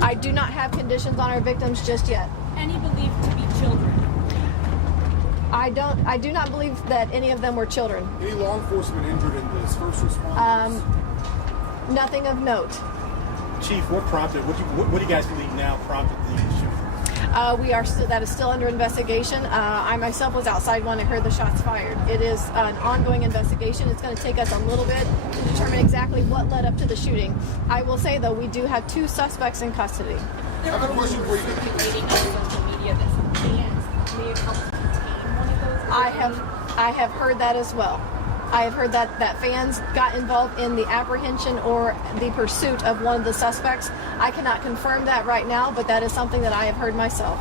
I do not have conditions on our victims just yet. Any believed to be children? I do not believe that any of them were children. Any law enforcement injured in this? First responders? Nothing of note. Chief, what do you guys believe now prompted the shooting? That is still under investigation. I myself was outside when I heard the shots fired. It is an ongoing investigation. It's going to take us a little bit to determine exactly what led up to the shooting. I will say, though, we do have 2 suspects in custody. I have a question for you. Circulating on social media that some fans may have helped contain one of those. I have heard that as well. I have heard that fans got involved in the apprehension or the pursuit of one of the suspects. I cannot confirm that right now, but that is something that I have heard myself.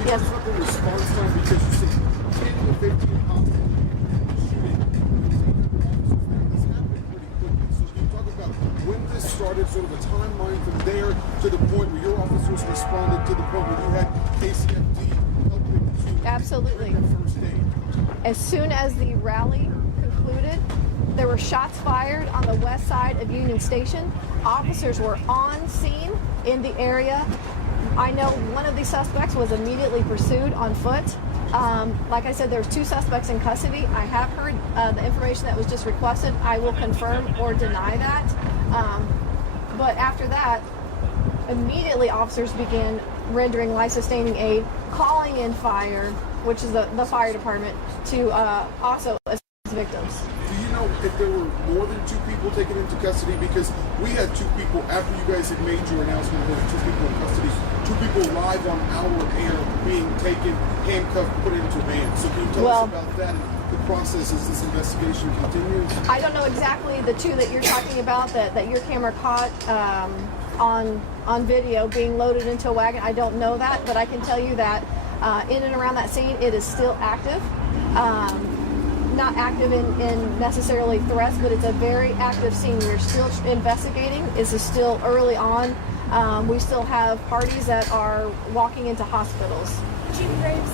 You Yes. talked about the response time because you said 10 to 15 hostages shooting. This happened pretty quickly. So can you talk about when this started, sort of a timeline from there to the point where your officers responded to the point where you had KCFD helping to Absolutely. bring that first aid? As soon as the rally concluded, there were shots fired on the west side of Union Station. Officers were on scene in the area. I know one of these suspects was immediately pursued on foot. Like I said, there's 2 suspects in custody. I have heard the information that was just requested. I will confirm or deny that. But after that, immediately officers began rendering life-sustaining aid, calling in fire, which is the fire department, to also assist victims. Do you know if there were more than 2 people taken into custody? Because we had 2 people, after you guys had made your announcement, we had 2 people in custody, 2 people live on our air being taken, handcuffed, put into vans. So can you tell us about that and the process as this investigation continues? I don't know exactly the 2 that you're talking about that your camera caught on video being loaded into a wagon. I don't know that, but I can tell you that in and around that scene, it is still active. Not active in necessarily threats, but it's a very active scene. We're still investigating. This is still early on. We still have parties that are walking into hospitals. Chief Graves,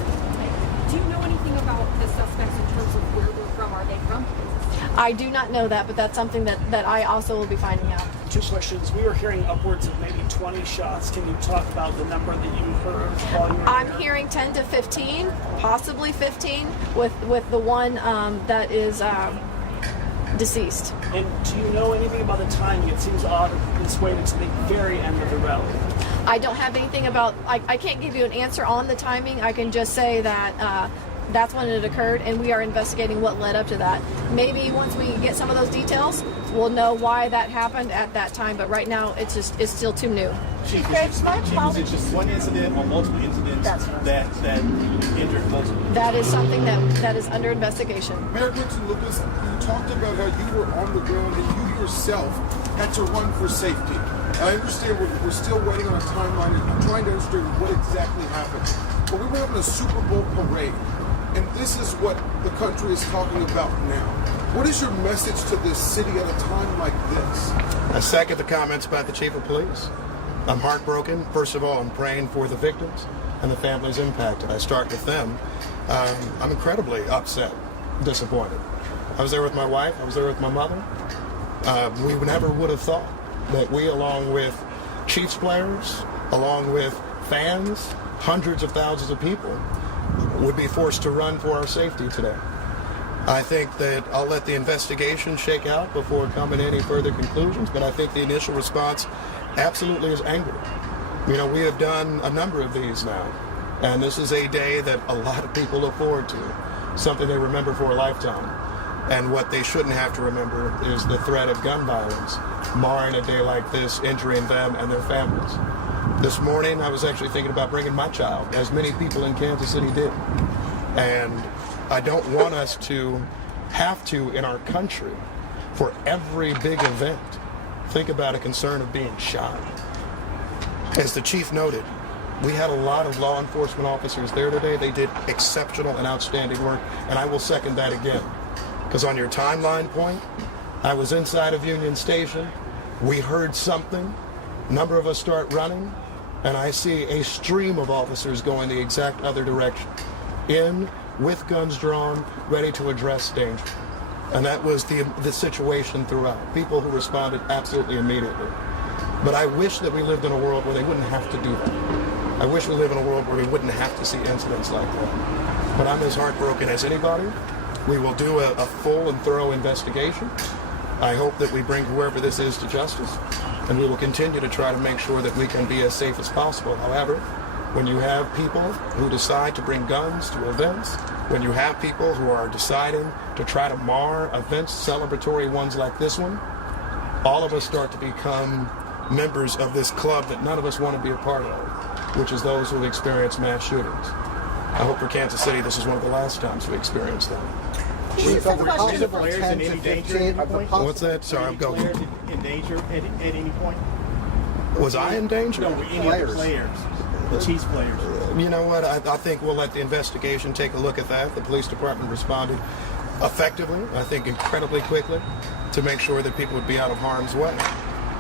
do you know anything about the suspects in terms of where they're from? Are they from Kansas? I do not know that, but that's something that I also will be finding out. 2 questions. We were hearing upwards of maybe 20 shots. Can you talk about the number that you heard while you were I'm there? hearing 10 to 15, possibly 15, with the one that is deceased. And do you know anything about the timing? It seems odd it's waited to the very end of the rally. I don't have anything about, I can't give you an answer on the timing. I can just say that that's when it occurred, and we are investigating what led up to that. Maybe once we get some of those details, we'll know why that happened at that time, but right now it's still too new. Chief, was it just one incident or multiple incidents that injured multiple? That is something that is under investigation. Mayor Quinton Lucas, you talked about how you were on the ground and you yourself had to run for safety. I understand we're still waiting on a timeline and trying to understand what exactly happened. But we were having a Super Bowl parade, and this is what the country is talking about now. What is your message to this city at a time like this? I second the comments about the chief of police. I'm heartbroken. First of all, I'm praying for the victims and the families impacted. I start with them. I'm incredibly upset, disappointed. I was there with my wife. I was there with my mother. We never would have thought that we, along with Chiefs players, along with fans, hundreds of thousands of people, would be forced to run for our safety today. I think that I'll let the investigation shake out before coming to any further conclusions, but I think the initial response absolutely is angry. You know, we have done a number of these now, and this is a day that a lot of people look forward to, something they remember for a lifetime. And what they shouldn't have to remember is the threat of gun violence, marring a day like this, injuring them and their families. This morning, I was actually thinking about bringing my child, as many people in Kansas City did. And I don't want us to have to, in our country, for every big event, think about a concern of being shot. As the chief noted, we had a lot of law enforcement officers there today. They did exceptional and outstanding work, and I will second that again. Because on your timeline point, I was inside of Union Station. We heard something. A number of us start running, and I see a stream of officers going the exact other direction, in with guns drawn, ready to address danger. And that was the situation throughout. People who responded absolutely immediately. But I wish that we lived in a world where they wouldn't have to do that. I wish we live in a world where we wouldn't have to see incidents like that. But I'm as heartbroken as anybody. We will do a full and thorough investigation. I hope that we bring whoever this is to justice, and we will continue to try to make sure that we can be as safe as possible. However, when you have people who decide to bring guns to events, when you have people who are deciding to try to mar events, celebratory ones like this one, all of us start to become members of this club that none of us want to be a part of, which is those who have experienced mass shootings. I hope for Kansas City this is one of the last times we experience them. Chief, of the Were the possible players 10 in to any danger 15 at of any the point? possible... What's that? Sorry, I'm going. Players in danger at any point? Was I in danger? No, were any of the players, the Chiefs players? You know what? I think we'll let the investigation take a look at that. The police department responded effectively, I think incredibly quickly, to make sure that people would be out of harm's way.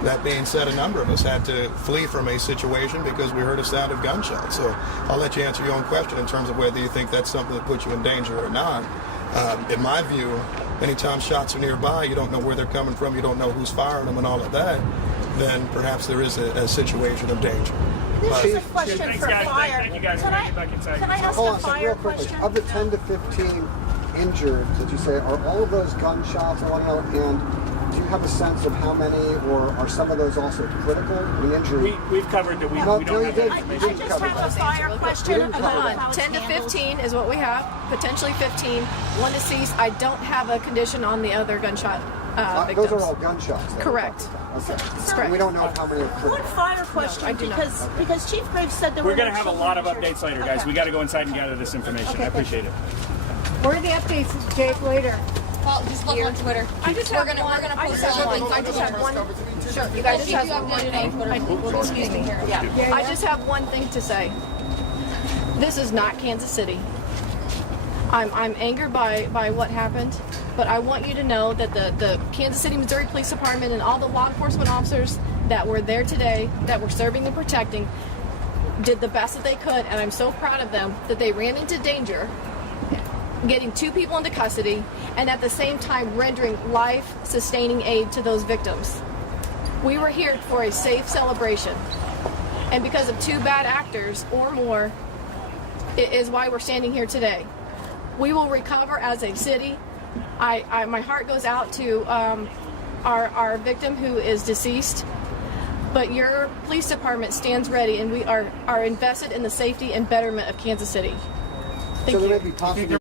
That being said, a number of us had to flee from a situation because we heard a sound of gunshots. So I'll let you answer your own question in terms of whether you think that's something that puts you in danger or not. In my view, anytime shots are nearby, you don't know where they're coming from, you don't know who's firing them and all of that, then perhaps there is a situation of danger. This is a question Thanks, for guys. fire. Thank you guys. Can We'll I, get back inside. can I ask Hold a on a second, fire real quickly. question? Of the 10 to 15 injured that you say, are all of those gunshots? I want to know, and do you have a sense of how many, or are some of those also critical? The injury? We've covered that. We No, don't have did. that I information. just have a fire question didn't about cover how Hold on. it's 10 to handled. 15 is what we have. Potentially 15. One deceased. I don't have a condition on the other gunshot victims. Those are all gunshots. that we're Correct. talking about. Okay. Correct. And we don't know how many are One critical. fire question, I do not. because Chief Graves said there were We're going no to have a children lot of injured. updates later, guys. Okay. We got to go inside and gather this information. I appreciate it. Where are the updates, Jake, later? Well, just look on Twitter. I just we're have gonna one. we're gonna I post just have everything. one. I just have one. Sure. You I guys just just have one updated thing. on Twitter. Excuse me. Yeah. I just have one thing to say. This is not Kansas City. I'm angered by what happened, but I want you to know that the Kansas City, Missouri Police Department and all the law enforcement officers that were there today, that were serving and protecting, did the best that they could, and I'm so proud of them that they ran into danger, getting 2 people into custody, and at the same time rendering life-sustaining aid to those victims. We were here for a safe celebration, and because of 2 bad actors or more, it is why we're standing here today. We will recover as a city. My heart goes out to our victim who is deceased, but your police department stands ready, and we are invested in the safety and betterment of Kansas City. Thank So there you. may be possibly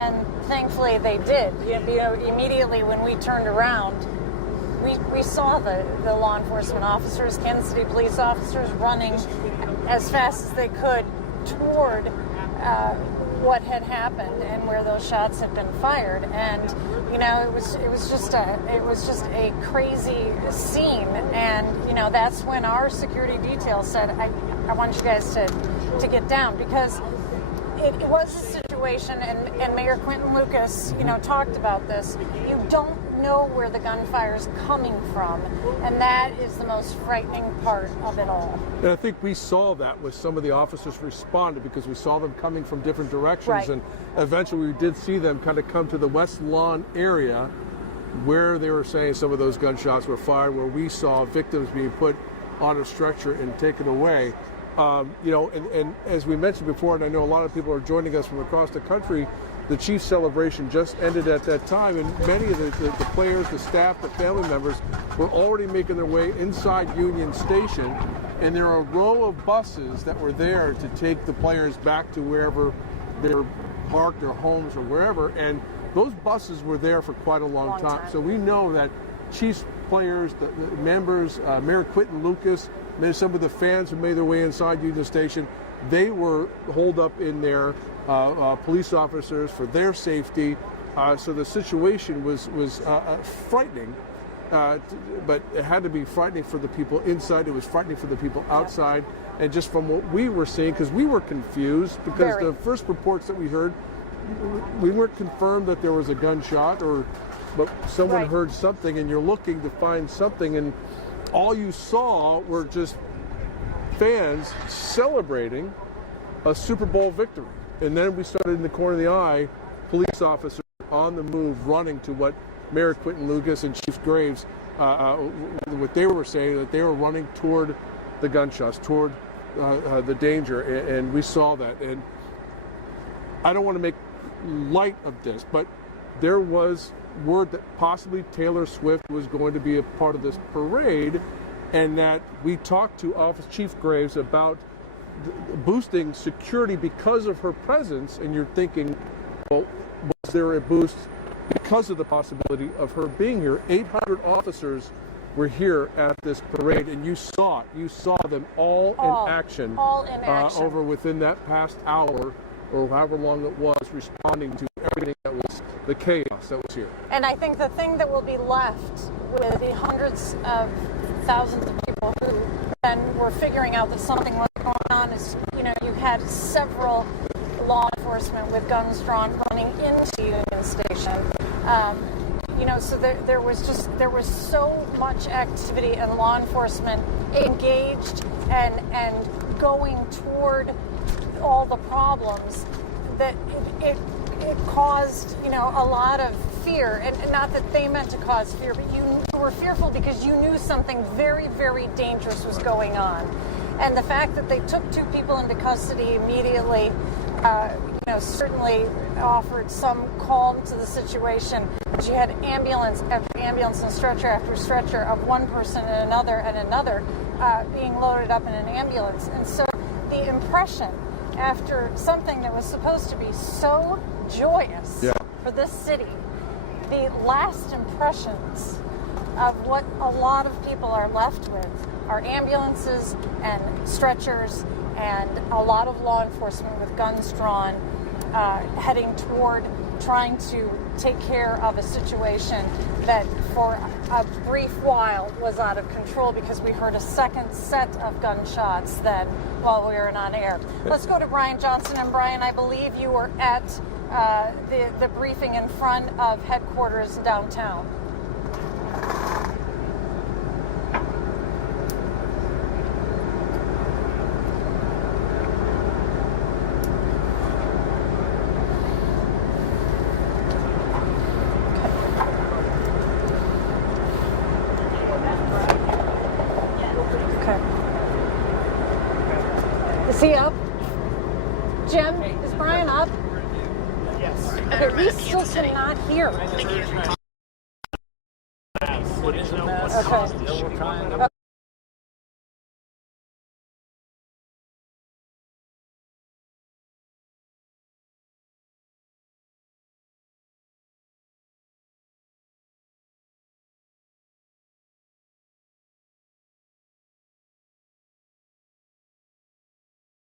And thankfully they did. You know, immediately when we turned around, we saw the law enforcement officers, Kansas City police officers, running as fast as they could toward what had happened and where those shots had been fired. And you know, it was just a crazy scene. And you know, that's when our security detail said, I want you guys to get down, because it was a situation, and Mayor Quentin Lucas, you know, talked about this. You don't know where the gunfire is coming from, and that is the most frightening part of it all. And I think we saw that with some of the officers responded, because we saw them coming from different directions, right. And eventually we did see them kind of come to the West Lawn area where they were saying some of those gunshots were fired, where we saw victims being put on a stretcher and taken away. You know, and as we mentioned before, and I know a lot of people are joining us from across the country, the Chiefs celebration just ended at that time, and many of the players, the staff, the family members were already making their way inside Union Station, and there are a row of buses that were there to take the players back to wherever they were parked, their homes or wherever, and those buses were there for quite a long time. So we know that Chiefs players, the members, Mayor Quentin Lucas, maybe some of the fans who made their way inside Union Station, they were holed up in there, police officers for their safety. So the situation was frightening, but it had to be frightening for the people inside. It was frightening for the people outside. And just from what we were seeing, because we were confused, because the first reports that we heard, we weren't confirmed that there was a gunshot, but someone heard something, and you're looking to find something, and all you saw were just fans celebrating a Super Bowl victory. And then we started in the corner of the eye, police officers on the move, running to what Mayor Quentin Lucas and Chief Graves, what they were saying, that they were running toward the gunshots, toward the danger, and we saw that. And I don't want to make light of this, but there was word that possibly Taylor Swift was going to be a part of this parade, and that we talked to Chief Graves about boosting security because of her presence. And you're thinking, well, was there a boost because of the possibility of her being here? 800 officers were here at this parade, and you saw it. You saw them all in action over within that past hour, or however long it was, responding to everything that was the chaos that was here. And I think the thing that will be left with the hundreds of thousands of people who then were figuring out that something was going on is, you know, you had several law enforcement with guns drawn running into Union Station. You know, so there was so much activity and law enforcement engaged and going toward all the problems that it caused, you know, a lot of fear. And not that they meant to cause fear, but you were fearful because you knew something very, very dangerous was going on. And the fact that they took 2 people into custody immediately, you know, certainly offered some calm to the situation. But you had ambulance after ambulance and stretcher after stretcher of one person and another being loaded up in an ambulance. And so the impression after something that was supposed to be so joyous for this city, the last impressions of what a lot of people are left with are ambulances and stretchers and a lot of law enforcement with guns drawn, heading toward trying to take care of a situation that for a brief while was out of control, because we heard a second set of gunshots then while we were on air. Let's go to Brian Johnson. And Brian, I believe you were at the briefing in front of headquarters downtown. Is he up? Jim, is Brian up? Yes. Okay, we still cannot hear.